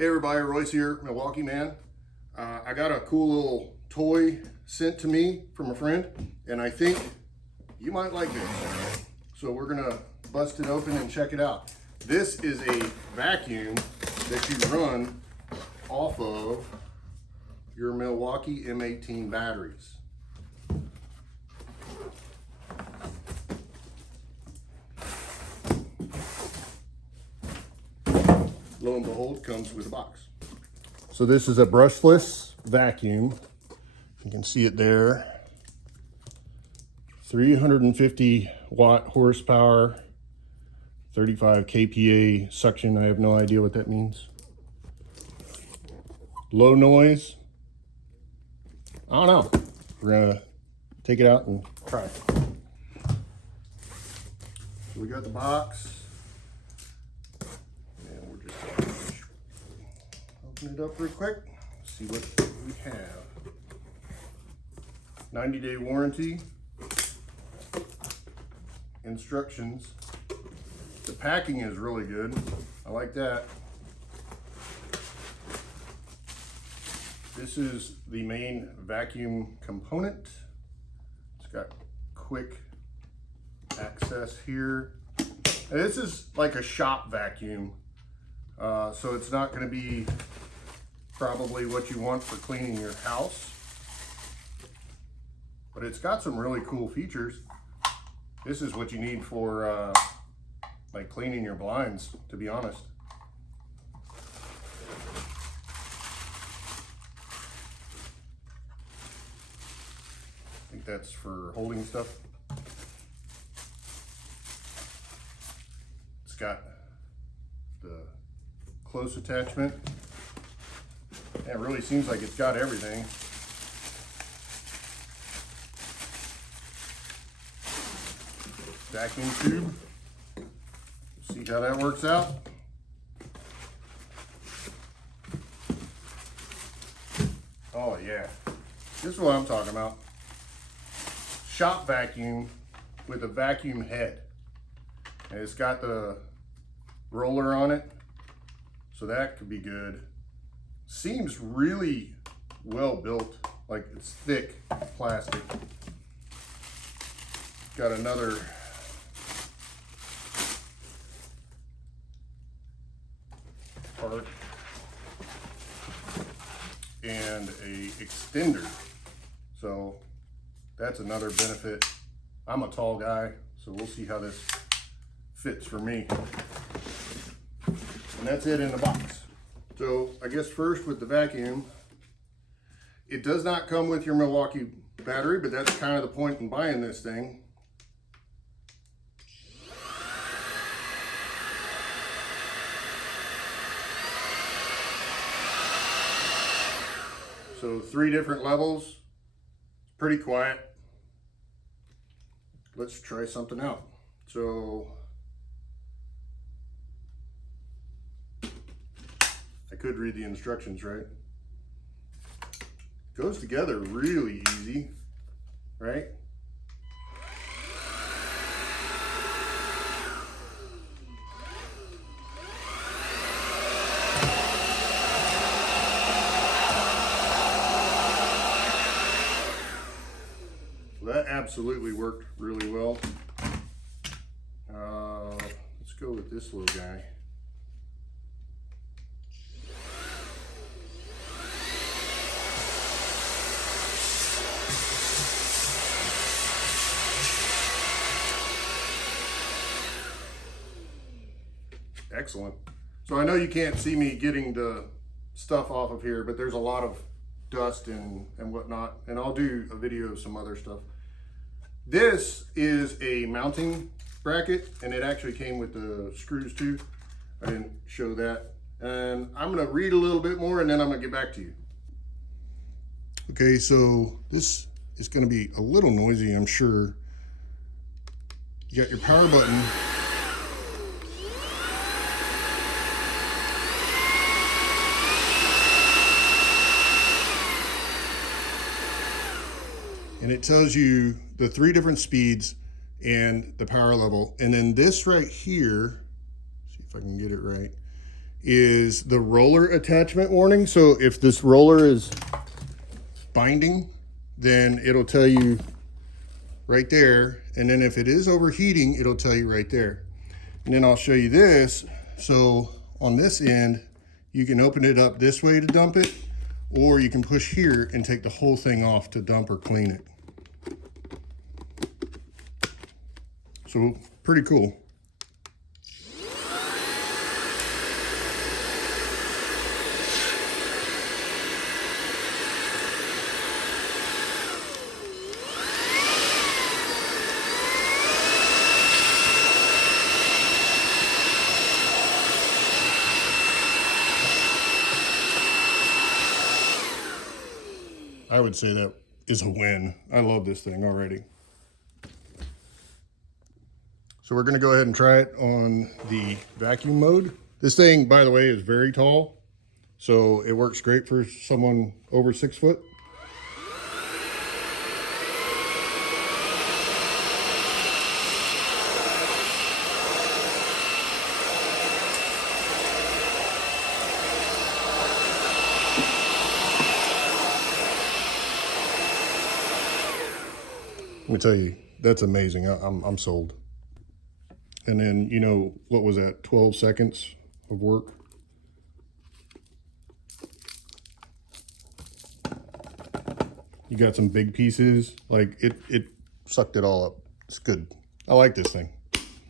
Hey everybody, Royce here, Milwaukee man. I got a cool little toy sent to me from a friend, and I think you might like this. So we're gonna bust it open and check it out. This is a vacuum that you run off of your Milwaukee M18 batteries. Lo and behold, comes with a box. So this is a brushless vacuum. You can see it there. 350 watt horsepower, 35 kPa suction. I have no idea what that means. Low noise. I don't know. We're gonna take it out and try it. So we got the box. Open it up real quick, see what we have. 90-day warranty. Instructions. The packing is really good. I like that. This is the main vacuum component. It's got quick access here. And this is like a shop vacuum. So it's not going to be probably what you want for cleaning your house, but it's got some really cool features. This is what you need for like cleaning your blinds, to be honest. I think that's for holding stuff. It's got the close attachment. Yeah, it really seems like it's got everything. Vacuum tube. See how that works out. Oh yeah, this is what I'm talking about. Shop vacuum with a vacuum head. And it's got the roller on it, so that could be good. Seems really well built, like it's thick plastic. Got another part and a extender. So that's another benefit. I'm a tall guy, so we'll see how this fits for me. And that's it in the box. So I guess first with the vacuum, it does not come with your Milwaukee battery, but that's kind of the point in buying this thing. So 3 different levels, pretty quiet. Let's try something out. So I could read the instructions, right? Goes together really easy, right? So that absolutely worked really well. Let's go with this little guy. Excellent. So I know you can't see me getting the stuff off of here, but there's a lot of dust and whatnot, and I'll do a video of some other stuff. This is a mounting bracket, and it actually came with the screws too. I didn't show that. And I'm gonna read a little bit more and then I'm gonna get back to you. Okay, so this is gonna be a little noisy, I'm sure. You got your power button. And it tells you the 3 different speeds and the power level. And then this right here, see if I can get it right, is the roller attachment warning. So if this roller is binding, then it'll tell you right there. And then if it is overheating, it'll tell you right there. And then I'll show you this. So on this end, you can open it up this way to dump it, or you can push here and take the whole thing off to dump or clean it. So pretty cool. I would say that is a win. I love this thing already. So we're gonna go ahead and try it on the vacuum mode. This thing, by the way, is very tall, so it works great for someone over 6 foot. Let me tell you, that's amazing. I'm sold. And then, you know, what was that, 12 seconds of work? You got some big pieces, like it sucked it all up. It's good. I like this thing.